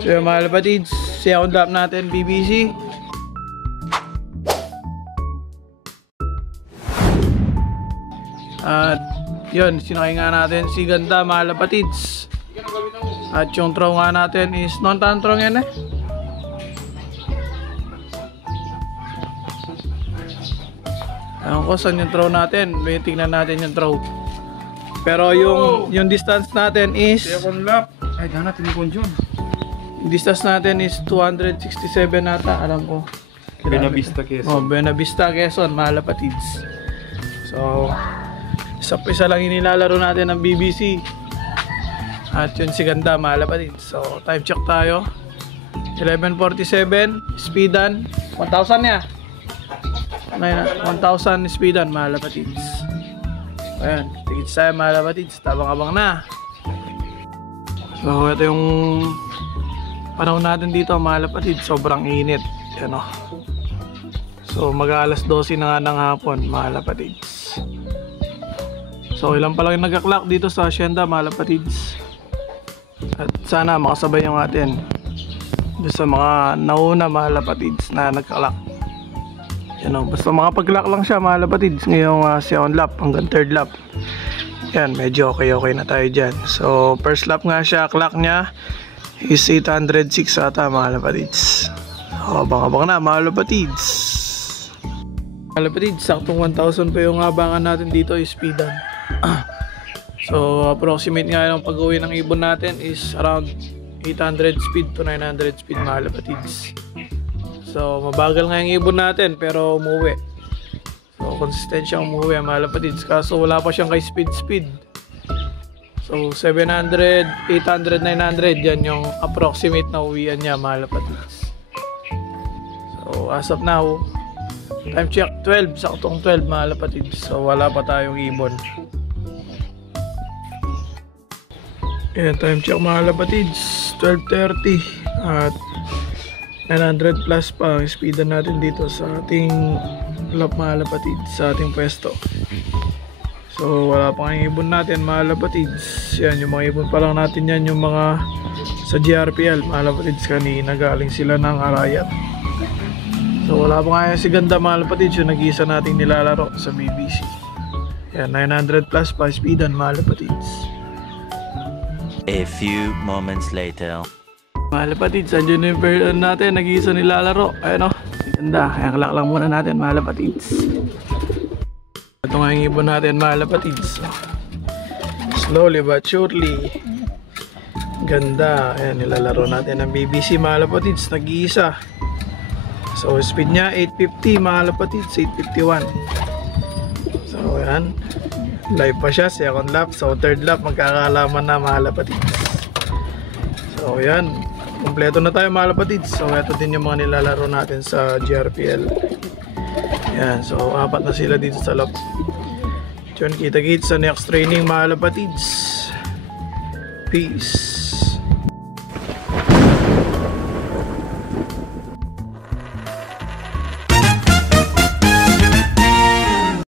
So yung mga kapatids, second lap natin BBC. At yun, sinakay nga natin si Ganda mga kapatids. At yung throw nga natin is non-tantrong yan eh. Ewan ko saan yung throw natin. May tingnan natin yung throw. Pero yung distance natin is second lap. Ay, gana tinikon yun. distance natin is 267 nata, alam ko. Benavista, Quezon. Oh, Benavista, Quezon, mga kapatids. So, isa lang inilalaro natin ng BBC. At yun si Ganda, mga kapatids. So, time check tayo. 11:47, speedan. 1,000 niya. 1,000 speedan, mga kapatids. Ayan, tigit tayo mga kapatids. Tabang-abang na. So, ito yung panahon natin dito mga kapatids. Sobrang init. Yan o. So, mag-alas 12 na nga ng hapon, mga kapatids. So, ilan pa lang yung nag-clock dito sa Hacienda, mga kapatids. At sana makasabay yung atin doon sa mga nauna, mga kapatids, na nag-clock. Yan o, basta makapag-clock lang siya, mga kapatids, ngayong second lap hanggang third lap. Yan, medyo okay na tayo dyan. So, first lap nga siya, clock niya is 806 ata, mga kapatids. So, abang-abang na, mga kapatids. Mga kapatids, saktong 1,000 pa yung abangan natin dito, is speedan. So, approximate nga yung pag-uwi ng ibon natin is around 800 speed to 900 speed, mga kapatids. So, mabagal nga yung ibon natin pero umuwi. So, consistent siyang umuwi, mga kapatids. Kaso wala pa siyang kay speed. So, 700, 800, 900, yan yung approximate na uwian niya, mga kapatids. So, as of now, time check 12, saktong 12, mga kapatids. So, wala pa tayong ibon. Ayan, time check mga kapatids, 12:30 at 900 plus pa ang speedan natin dito sa ating lap, mga kapatids, sa ating pwesto. So wala pa kang ibon natin, mga kapatids. Yan, yung mga ibon pa lang natin yan, yung mga sa GRPL, mga kapatids, kanina galing sila ng Arayat. So wala pa nga si Ganda, mga kapatids, yung nag-iisa nating nilalaro sa BBC. Yan, 900 plus pa speedan, mga kapatids. A few moments later. Mga kapatids, andyan na yung person natin, nag-iisa nilalaro. Ayun o, ganda. Kaya kalak lang muna natin, mga kapatids. Ito nga yung ibon natin, mga kapatids. Slowly but surely. Ganda. Ayan, nilalaro natin ng BBC, mga kapatids. Nag-iisa. So, speed niya 850, mga kapatids. 851. So, ayan. Live pa siya, second lap. So, third lap, magkakalaman na, mga kapatids. So, ayan. Kompleto na tayo, mga kapatids. So, ito din yung mga nilalaro natin sa GRPL. Ayan. So, apat na sila dito sa lap. Diyan, kita-kits sa next training, mga kapatids. Peace.